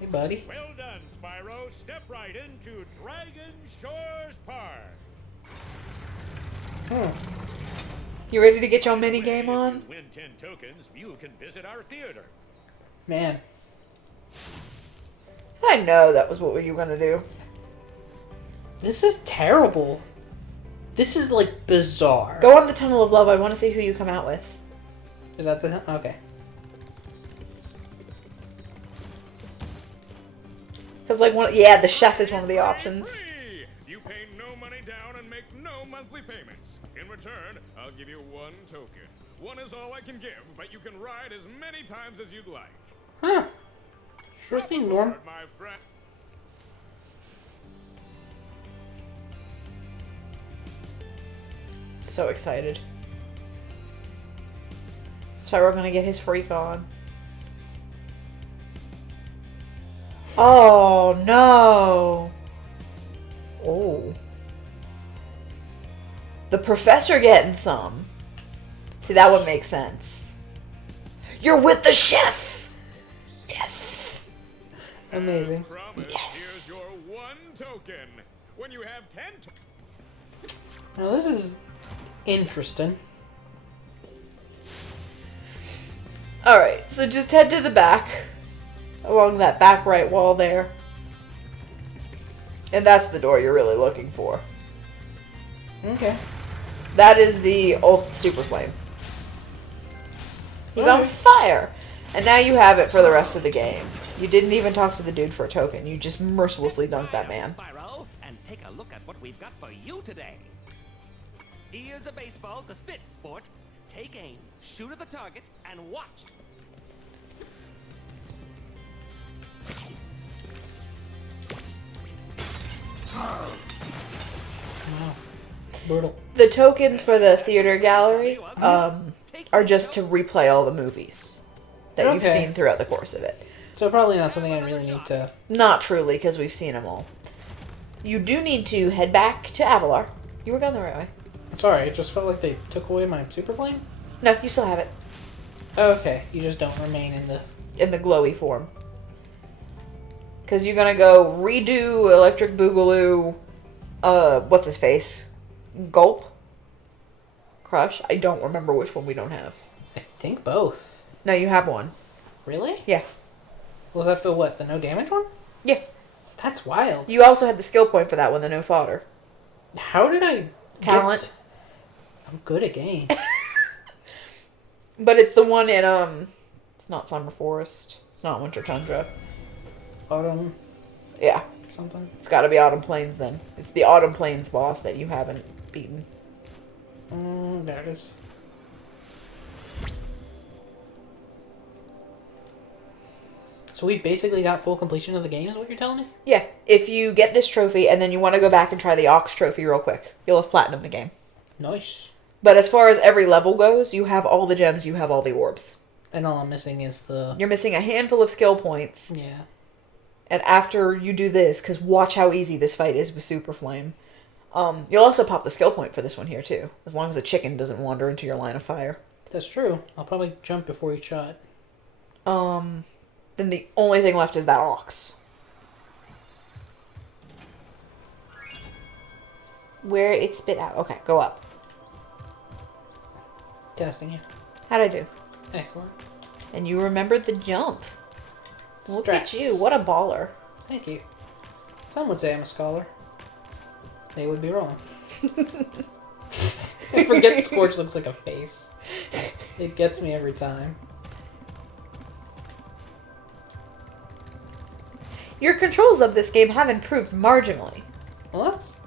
Hey, buddy. Well done, Spyro. Step right into Dragon Shores Park. You ready to get your mini game on? If you win 10 tokens, you can visit our theater. Man. I know that was what you were gonna do. This is terrible. This is, like, bizarre. Go on the Tunnel of Love. I want to see who you come out with. Is that the... Okay. Because, like, yeah, the chef is one of the options. Free! You pay no money down and make no monthly payments. In return, I'll give you 1 token. 1 is all I can give, but you can ride as many times as you'd like. Huh. Sure thing, Norm. My friend. So excited. Spyro gonna get his freak on. Oh no! Oh. The professor getting some. See, that would make sense. You're with the chef! Yes! Amazing. Promise, Yes. here's your 1 token. When you have 10 Now, this is interesting. Alright, so just head to the back. Along that back right wall there. And that's the door you're really looking for. Okay. That is the old Super Flame. He's on fire! And now you have it for the rest of the game. You didn't even talk to the dude for a token. You just mercilessly dunked that man. Spyro, and take a look at what we've got for you today. Here's a baseball to spit, sport. Take aim, shoot at the target, and watch. Wow. Brutal. The tokens for the theater gallery are just to replay all the movies that you've Okay. seen throughout the course of it. So probably not something I really need to... Not truly, because we've seen them all. You do need to head back to Avalar. You were going the right way. Sorry, it just felt like they took away my super flame? No, you still have it. Okay, you just don't remain in the... In the glowy form. Because you're going to go redo Electric Boogaloo, what's his face? Gulp? Crush? I don't remember which one we don't have. I think both. No, you have one. Really? Yeah. Was that the what? The no damage one? Yeah. That's wild. You also had the skill point for that one, the no fodder. How did I... Talent. I'm good at games. But it's the one in, it's not Summer Forest. It's not Winter Tundra. Autumn... Yeah. something? It's gotta be Autumn Plains then. It's the Autumn Plains boss that you haven't beaten. There it is. So we basically got full completion of the game is what you're telling me? Yeah. If you get this trophy and then you want to go back and try the Ox trophy real quick, you'll have platinum the game. Nice. But as far as every level goes, you have all the gems, you have all the orbs. And all I'm missing is the... You're missing a handful of skill points. Yeah. And after you do this, because watch how easy this fight is with Super Flame, you'll also pop the skill point for this one here too. As long as the chicken doesn't wander into your line of fire. That's true. I'll probably jump before each shot. Then the only thing left is that Ox. Where it spit out. Okay, go up. Testing you. How'd I do? Excellent. And you remembered the jump. Look Strats. at you. What a baller. Thank you. Some would say I'm a scholar. They would be wrong. I forget Scorch looks like a face. It gets me every time. Your controls of this game have improved marginally. Well, that's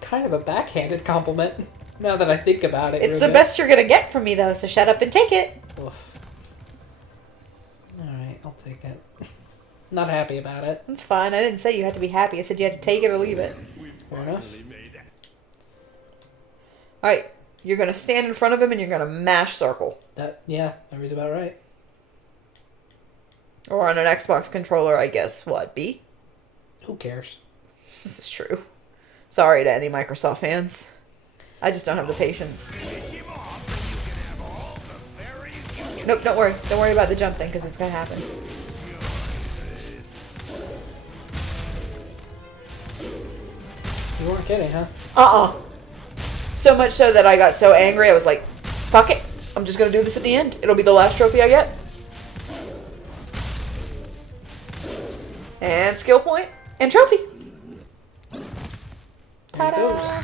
kind of a backhanded compliment. Now that I think about it. It's the best you're gonna get from me, though, so shut up and take it. Oof. Alright, I'll take it. Not happy about it. That's fine. I didn't say you had to be happy. I said you had to take it or leave it. Fair enough. Alright, you're gonna stand in front of him and you're gonna mash circle. That reads about right. Or on an Xbox controller, I guess, what, B? Who cares? This is true. Sorry to any Microsoft fans. I just don't have the patience. Nope, don't worry. Don't worry about the jump thing, because it's gonna happen. You weren't kidding, huh? So much so that I got so angry, I was like, fuck it. I'm just gonna do this at the end. It'll be the last trophy I get. And skill point. And trophy. There it goes. Ta-da!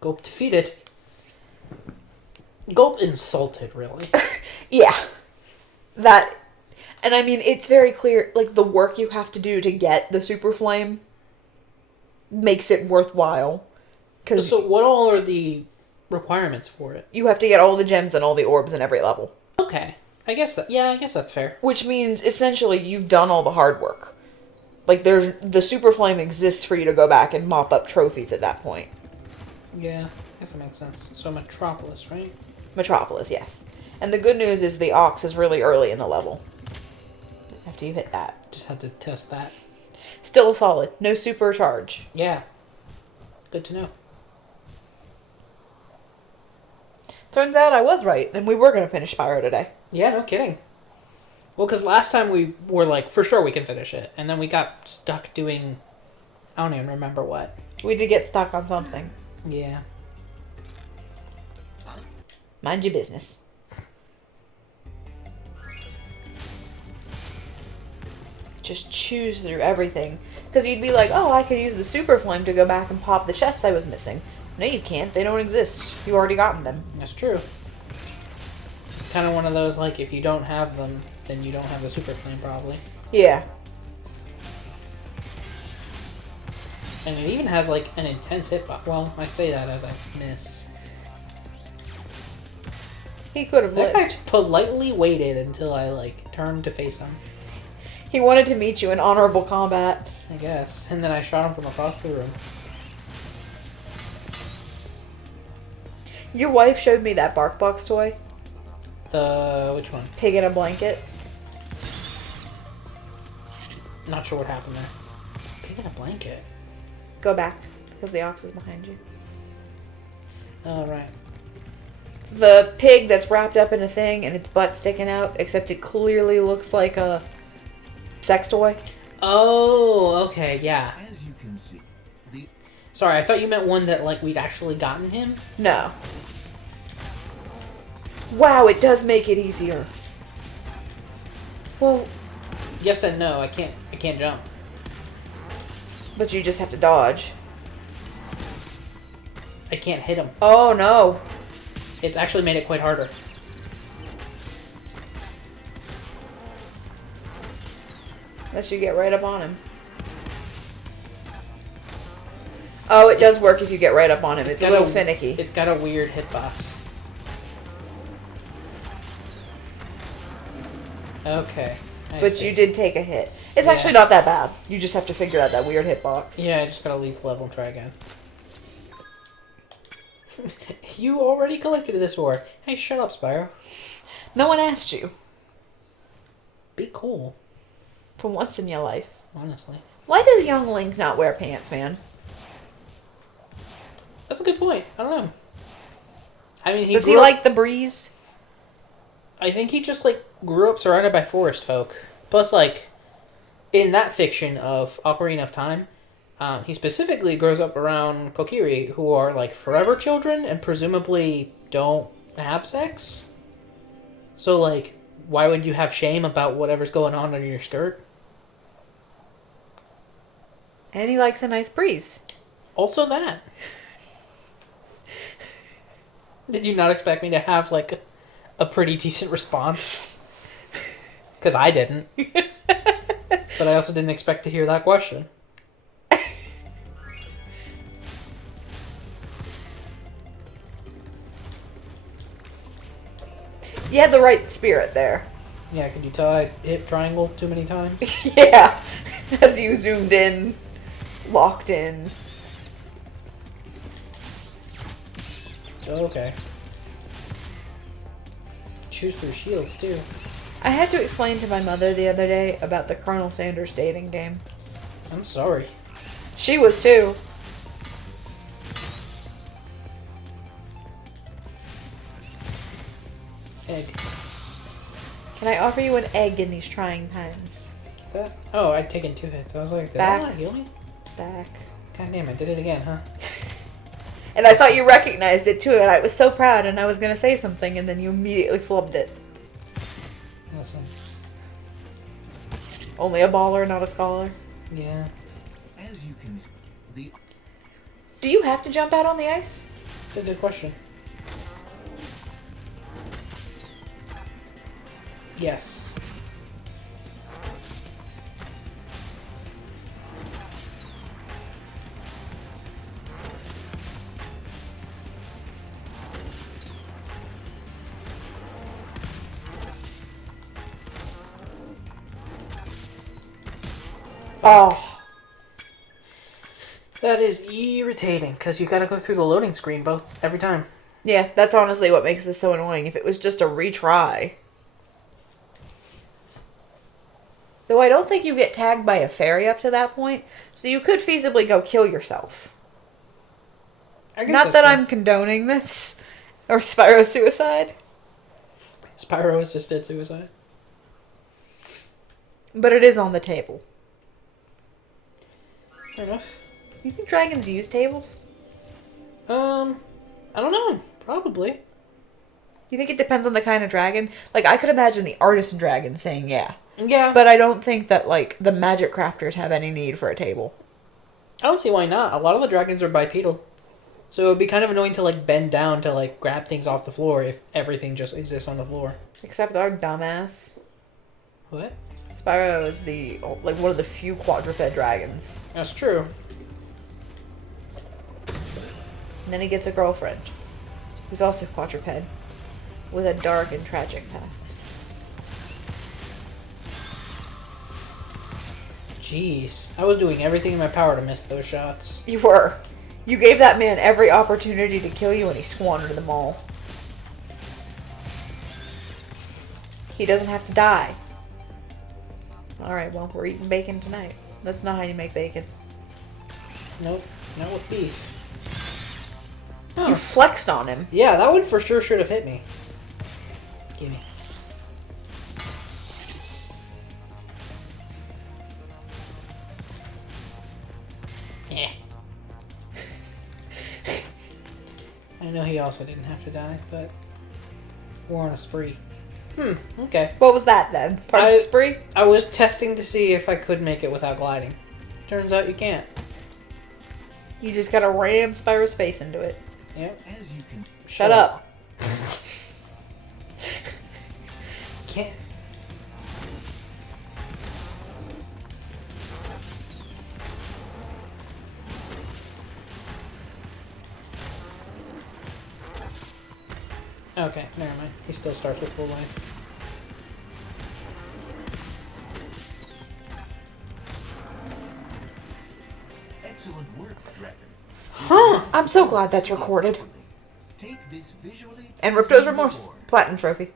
Gulp defeated. Gulp insulted, really. Yeah. That... And I mean, it's very clear, like, the work you have to do to get the Super Flame makes it worthwhile. Because So what all are the requirements for it? you have to get all the gems and all the orbs in every level. Okay. I guess that's fair. Which means, essentially, you've done all the hard work. Like, the Super Flame exists for you to go back and mop up trophies at that point. Yeah, I guess that makes sense. So Metropolis, right? Metropolis, yes. And the good news is the Ox is really early in the level. After you hit that. Just had to test that. Still a solid. No supercharge. Yeah. Good to know. Turns out I was right, and we were going to finish Spyro today. Yeah, no kidding. Well, because last time we were like, for sure we can finish it. And then we got stuck doing... I don't even remember what. We did get stuck on something. Yeah. Mind your business. Just choose through everything. Because you'd be like, oh, I could use the Super Flame to go back and pop the chests I was missing. No, you can't. They don't exist. You already gotten them. That's true. Kind of one of those, like, if you don't have them, then you don't have the Super Flame, probably. Yeah. And it even has, like, an intense hitbox. Well, I say that as I miss. He could have That lived. guy politely waited until I, like, turned to face him. He wanted to meet you in honorable combat. I guess. And then I shot him from across the room. Your wife showed me that BarkBox toy. Which one? Pig in a blanket. Not sure what happened there. Pig in a blanket? Go back, because the Ox is behind you. Oh, right. The pig that's wrapped up in a thing and its butt sticking out, except it clearly looks like a sex toy. Oh, okay, yeah. As you can see, the Sorry, I thought you meant one that, like, we'd actually gotten him. No. Wow, it does make it easier. Well, Yes and no. I can't jump. but you just have to dodge. I can't hit him. Oh no. It's actually made it quite harder. Unless you get right up on him. Oh, it does work if you get right up on him. It's a got little finicky. It's got a weird hitbox. Okay. I But see. you did take a hit. It's Yeah. actually not that bad. You just have to figure out that weird hitbox. Yeah, I just gotta leave the level and try again. You already collected this ore. Hey, shut up, Spyro. No one asked you. Be cool, For once in your life. honestly. Why does young Link not wear pants, man? That's a good point. I don't know. I mean, Does he grew up- like the breeze? I think he just, like, grew up surrounded by forest folk. Plus, like, in that fiction of Ocarina of Time, he specifically grows up around Kokiri, who are, like, forever children and presumably don't have sex. So, like, why would you have shame about whatever's going on under your skirt? And he likes a nice breeze. Also that. Did you not expect me to have, like, a pretty decent response? Because I didn't. But I also didn't expect to hear that question. You had the right spirit there. Yeah, could you tell I hit triangle too many times? Yeah. As you zoomed in, locked in. Okay. Choose through shields, too. I had to explain to my mother the other day about the Colonel Sanders dating game. I'm sorry. She was too. Egg. Can I offer you an egg in these trying times? That? Oh, I'd taken 2 hits. I was like, did Back. that not heal me? Stack. God damn it, did it again, huh? And I thought you recognized it too, and I was so proud, and I was gonna say something, and then you immediately flubbed it. Listen. Only a baller, not a scholar. Yeah. As you can see, the Do you have to jump out on the ice? That's a good question. Yes. Oh. That is irritating, because you gotta go through the loading screen every time. Yeah, that's honestly what makes this so annoying. If it was just a retry. Though I don't think you get tagged by a fairy up to that point, so you could feasibly go kill yourself. I guess Not that that's I'm condoning this. Or Spyro suicide. Spyro assisted suicide. But it is on the table. Fair enough. You think dragons use tables? I don't know. Probably. You think it depends on the kind of dragon? Like, I could imagine the artisan dragon saying yeah. Yeah. But I don't think that, like, the magic crafters have any need for a table. I don't see why not. A lot of the dragons are bipedal. So it would be kind of annoying to, like, bend down to, like, grab things off the floor if everything just exists on the floor. Except our dumbass. What? Spyro is one of the few quadruped dragons. That's true. And then he gets a girlfriend, who's also quadruped, with a dark and tragic past. Jeez. I was doing everything in my power to miss those shots. You were. You gave that man every opportunity to kill you and he squandered them all. He doesn't have to die. Alright, well, we're eating bacon tonight. That's not how you make bacon. Nope. Not with beef. You Huh. flexed on him. Yeah, that one for sure should have hit me. Gimme. Yeah. I know he also didn't have to die, but we're on a spree. Okay. What was that then? Part of the spree? I was testing to see if I could make it without gliding. Turns out you can't. You just gotta ram Spyro's face into it. Yep. as you can Shut up. Can't. Okay, never mind. He still starts with full life. excellent work, Dragon. Huh. I'm so glad that's recorded. Take this visually And Ripto's Remorse. Platinum trophy.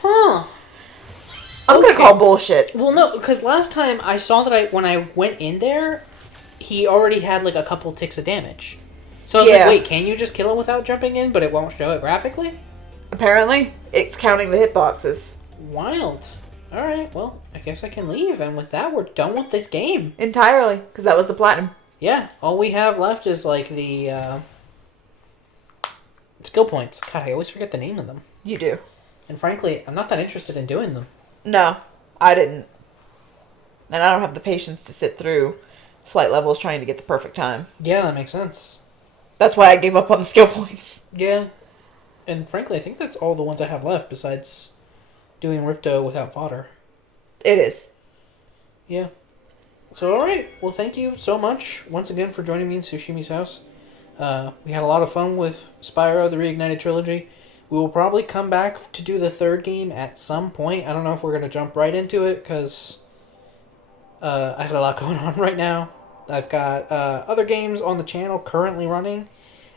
Huh. I'm gonna call bullshit. Well, no, because last time I saw that when I went in there, he already had like a couple ticks of damage. So I was like, wait, can you just kill him without jumping in, but it won't show it graphically? Apparently, it's counting the hitboxes. Wild. Alright, well, I guess I can leave, and with that, we're done with this game. Entirely, because that was the platinum. Yeah, all we have left is like the skill points. God, I always forget the name of them. You do. And frankly, I'm not that interested in doing them. No, I didn't. And I don't have the patience to sit through flight levels trying to get the perfect time. Yeah, that makes sense. That's why I gave up on the skill points. Yeah. And frankly, I think that's all the ones I have left besides doing Ripto without fodder. It is. Yeah. So, alright. Well, thank you so much once again for joining me in Sushimi's house. We had a lot of fun with Spyro, the Reignited Trilogy. We will probably come back to do the third game at some point. I don't know if we're going to jump right into it, because I had a lot going on right now. I've got other games on the channel currently running,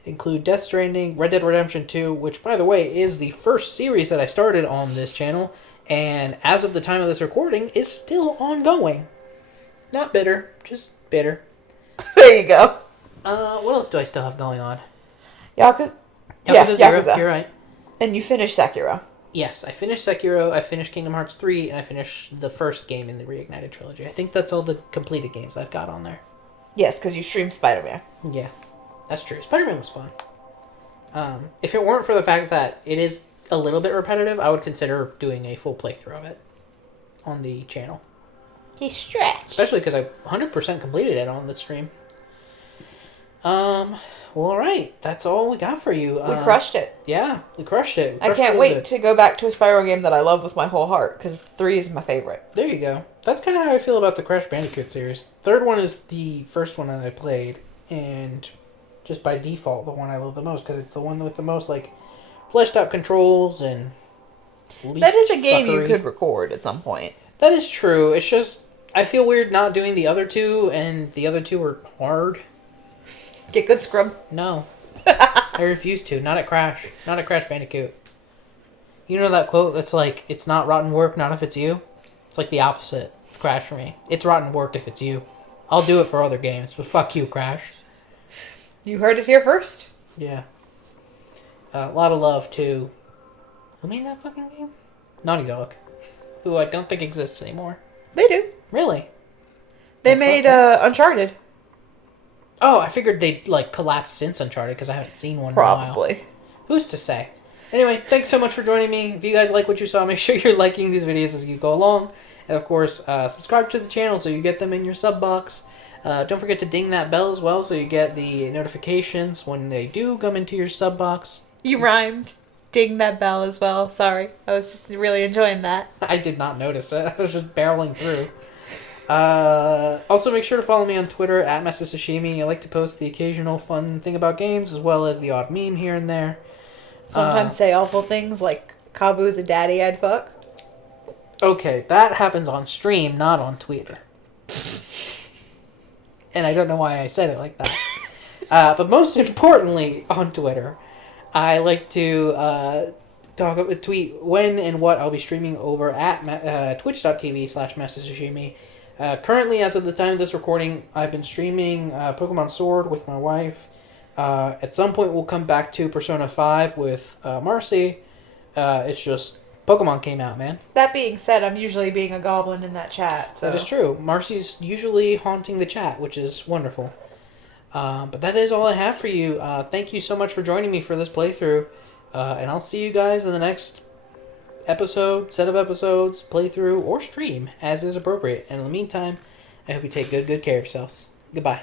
include Death Stranding, Red Dead Redemption 2, which, by the way, is the first series that I started on this channel, and as of the time of this recording, is still ongoing. Not bitter, just bitter. There you go. What else do I still have going on? Yakuza. Yakuza 0, Yakuza. you're right. And you finished Sekiro. Yes, I finished Sekiro, I finished Kingdom Hearts 3, and I finished the first game in the Reignited Trilogy. I think that's all the completed games I've got on there. Yes, because you streamed Spider-Man. Yeah, that's true. Spider-Man was fun. If it weren't for the fact that it is a little bit repetitive, I would consider doing a full playthrough of it on the channel. He stretched. Especially because I 100% completed it on the stream. Well, alright. That's all we got for you. We crushed it. Yeah, we crushed it. I can't wait to go back to a Spyro game that I love with my whole heart, because 3 is my favorite. There you go. That's kind of how I feel about the Crash Bandicoot series. Third one is the first one that I played, and just by default, the one I love the most, because it's the one with the most, like, fleshed out controls and least That is a game you fuckery. could record at some point. That is true. It's just, I feel weird not doing the other two, and the other two are hard. Get good, scrub. No. I refuse to. Not at Crash. Not at Crash Bandicoot. You know that quote that's like, it's not rotten work, not if it's you? It's like the opposite of Crash for me. It's rotten work if it's you. I'll do it for other games, but fuck you, Crash. You heard it here first. Yeah. A lot of love to... Who made that fucking game? Naughty Dog. Who I don't think exists anymore. They do. Really? They Well, made fuck Uncharted. Oh, I figured they'd, like, collapsed since Uncharted, because I haven't seen one in a while. Probably. Who's to say? Anyway, thanks so much for joining me. If you guys like what you saw, make sure you're liking these videos as you go along. And of course, subscribe to the channel so you get them in your sub box. Don't forget to ding that bell as well so you get the notifications when they do come into your sub box. You rhymed. Ding that bell as well. Sorry. I was just really enjoying that. I did not notice it. I was just barreling through. Also, make sure to follow me on Twitter at @MasterSashimi. I like to post the occasional fun thing about games as well as the odd meme here and there. Sometimes say awful things like Kabu's a daddy I'd fuck. Okay, that happens on stream, not on Twitter. And I don't know why I said it like that. But most importantly, on Twitter, I like to tweet when and what I'll be streaming over at twitch.tv/MasterSashimi. Currently, as of the time of this recording, I've been streaming Pokemon Sword with my wife. At some point, we'll come back to Persona 5 with Marcy. It's just Pokemon came out, man. That being said, I'm usually being a goblin in that chat. So. That is true. Marcy's usually haunting the chat, which is wonderful. But that is all I have for you. Thank you so much for joining me for this playthrough. And I'll see you guys in the next episode, set of episodes, playthrough, or stream, as is appropriate. And in the meantime, I hope you take good care of yourselves. Goodbye.